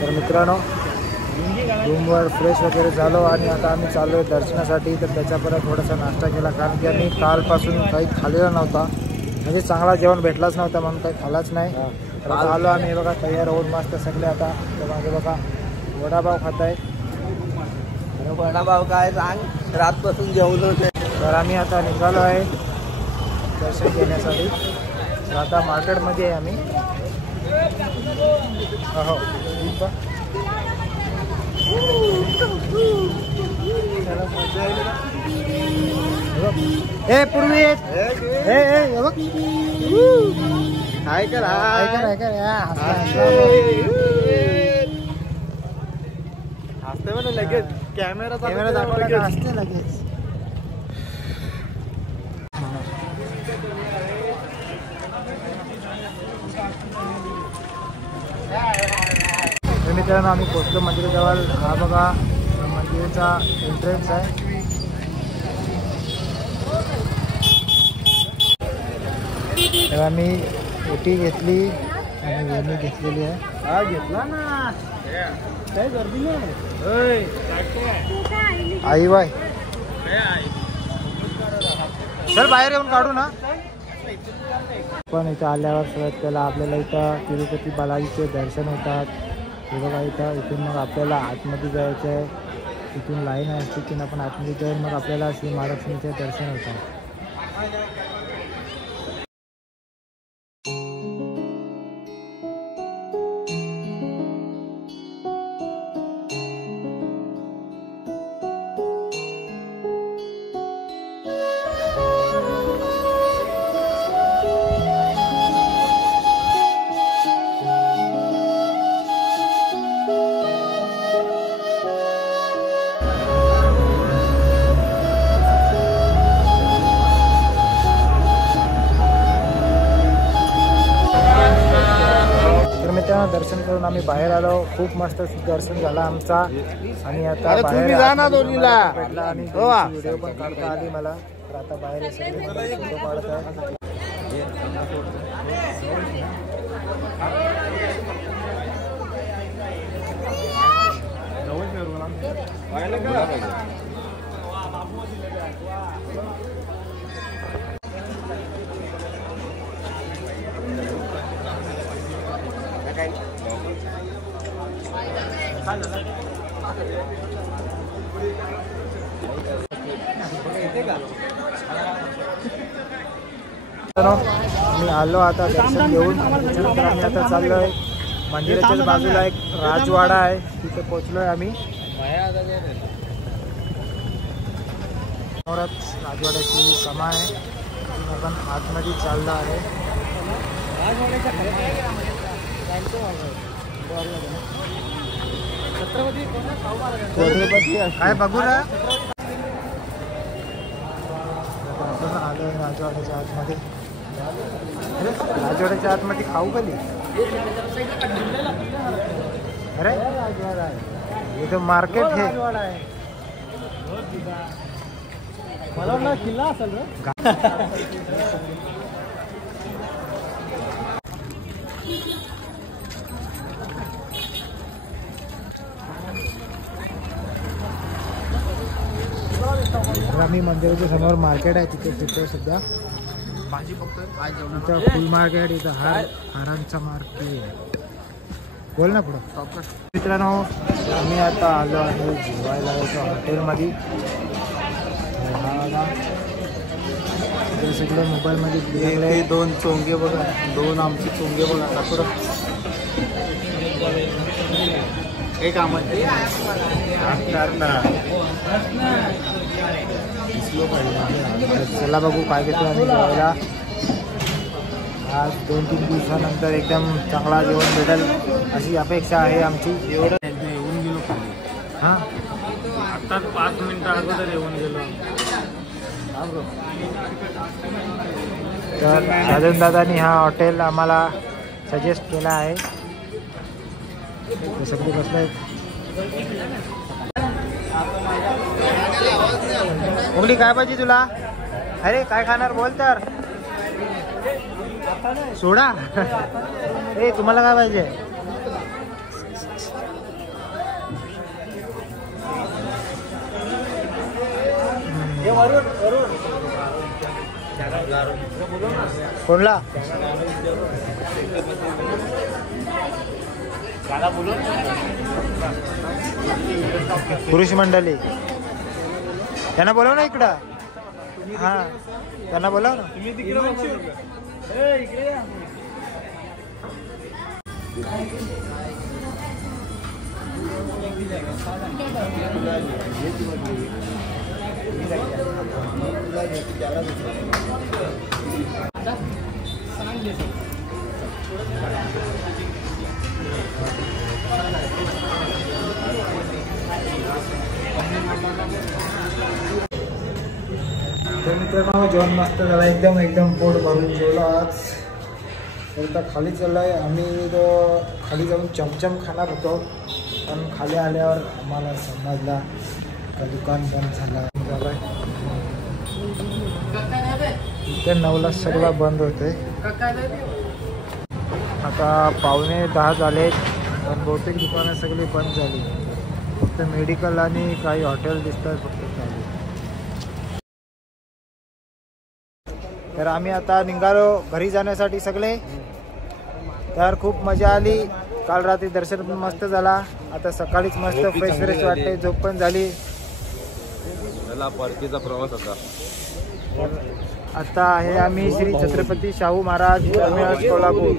तर मित्रांनो रूमवर फ्रेश वगैरे झालो आणि आता आम्ही चाललो आहे दर्शनासाठी. तर त्याच्या परत थोडासा नाश्ता केला, कारण की आम्ही कालपासून काही खाल्लेला नव्हता, म्हणजे चांगला जेवण भेटलाच नव्हता म्हणून काही खाल्लाच नाही. तर आता आलो आम्ही बघा तयार होऊन मस्त सगळे. आता तर माझे बघा वडापाव खात आहेत. वडापाव काय सांग, रातपासून जेवलो होते. तर आम्ही आता निघालो आहे दर्शन घेण्यासाठी. तर आता मार्केटमध्ये आहे आम्ही. हो ए पूर्वी ऐका हसते म्हणे लगेच. कॅमेरा दाखवला हसते लगेच. मित्रांनो आम्ही पोचलो मंदिराजवळ. हा बघा मंदिराचा एंट्रन्स आहे. तर आम्ही ओटी घेतली आणि वेणी घेतलेली आहे. हा घेतला ना, काय गर्दी नाही. आई बाय चल बाहेर येऊन काढू ना. पण इथं आल्यावर सगळ्यात पहिला आपल्याला इथं तिरुपती बालाजीचे दर्शन होतात. हे बघा इथून मग आपल्याला आतमध्ये जायचं आहे. इथून लाईन आहे, तिथून आपण आतमध्ये जाऊन मग आपल्याला श्री महालक्ष्मीचे दर्शन होतात. दर्शन करून आम्ही बाहेर आलो. खूप मस्त दर्शन झाला आमचा. आणि आता बाहेर भेटला आणि व्हिडिओ पण काढता आली मला. तर आता बाहेर सगळे फोटो काढत आहे. मी आलो आता दर्शन घेऊन. त्याच्यानंतर आम्ही आता चाललोय मंदिराच्याच बाजूला एक राजवाडा आहे, तिथे पोहोचलोय आम्ही. राजवाड्याची कमा आहे, आपण आतमध्ये चाललो आहे. काय बघू ना. आलोय राजवाड्याच्या आतमध्ये. राजवाड्याच्या आतमध्ये खाऊ कधी. अरे ये तो मार्केट है. मला किल्ला असेल आम्ही मंदिराच्या समोर मार्केट आहे, तिथे फिरतोय सध्या. इथं फुल मार्केट, इथं हारांचा मार्केट. बोल ना पुढं. मित्रांनो आम्ही आता आलो आहे जेवायला हॉटेलमध्ये. सगळे मोबाईलमध्ये दोन चोंगे बघा, दोन आमचे चोंगे बघा. टाकूर एक आमची चला बघू काय घेतो आम्ही जेवायला. आज 2-3 दिवसानंतर एकदम चांगला जेवण भेटेल अशी अपेक्षा आहे आमची. येऊन गेलो खाली. हां आता 5 मिनिटं अगोदर येऊन गेलो. तर अजून दादानी हा हॉटेल आम्हाला सजेस्ट केला आहे. सगळे बसले. उंगली काय पाहिजे तुला. अरे काय खाणार बोल तर. सोडा. ए तुम्हाला काय पाहिजे. कोणला पुरुष मंडळी त्यांना बोलव ना इकडं. हा त्यांना बोलव ना. तर मित्रांनो जेवण मस्त झाला एकदम पोट भरून जेवलो आज. तर आता खाली चाललोय आम्ही. तो खाली जाऊन चमचम खाणार होतो पण खाली आल्यावर आम्हाला समजला का दुकान बंद झालं. इथे 9ला सगळं बंद होते. आता 9:45 झाले पण बहुतेक दुकानं सगळी बंद झाली. फक्त मेडिकल आणि काही हॉटेल दिसतात फक्त चालू. तर आम्ही आता निघालो घरी जाण्यासाठी सगळे. तर खूप मजा आली. काल रात्री दर्शन पण मस्त झाला. आता सकाळीच मस्त फ्रेश वाटते. झोप पण झाली. परतीचा प्रवास होता. आता आहे आम्ही श्री छत्रपती शाहू महाराज टर्मिनस कोल्हापूर.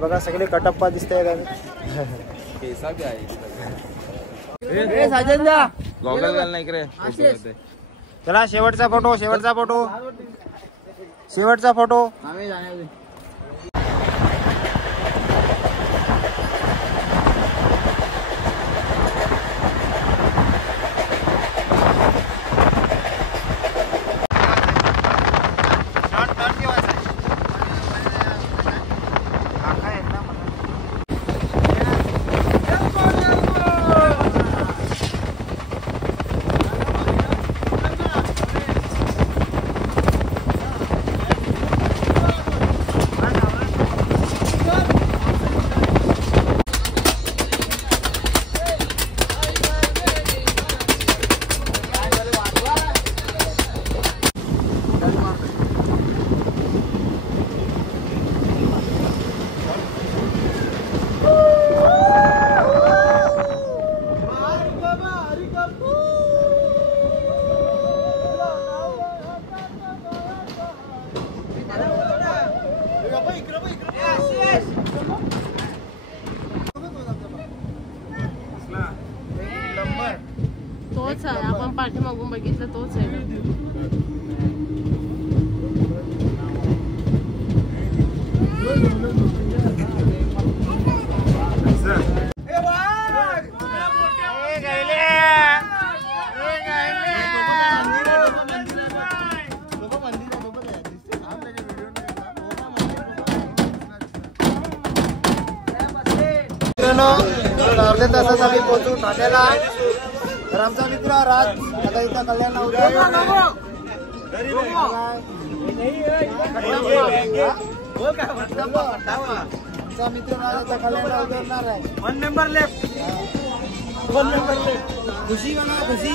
बघा सगळे कटप्पा दिसत आहेत. चला शेवटचा फोटो. तोच आहे. आपण पाठीमागून बघितलं तोच आहे. अर्ध्या तासात आम्ही पोहोचू ठाण्याला. तर आमचा मित्र राज आता इथं कल्याणला उतरणार. आमचा मित्र राज आता कल्याणला उतरणार आहे. 1 नंबर लेफ्ट. खुशी म्हणा खुशी.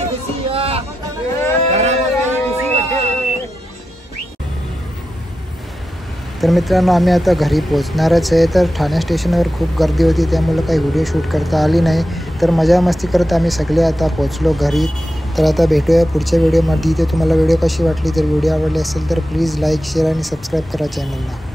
तर मित्रांनो आम्ही आता घरी पोहोचणारच आहे. तर ठाणे स्टेशनवर खूप गर्दी होती त्यामुळे काही व्हिडिओ शूट करता आली नाही. तर मजा मस्ती करत आम्ही सगळे आता पोहोचलो घरी. तर आता भेटूया पुढच्या व्हिडिओमध्ये. ते तुम्हाला व्हिडिओ कशी वाटली. तर व्हिडिओ आवडली असेल तर प्लीज लाईक शेअर आणि सबस्क्राईब करा चॅनलला.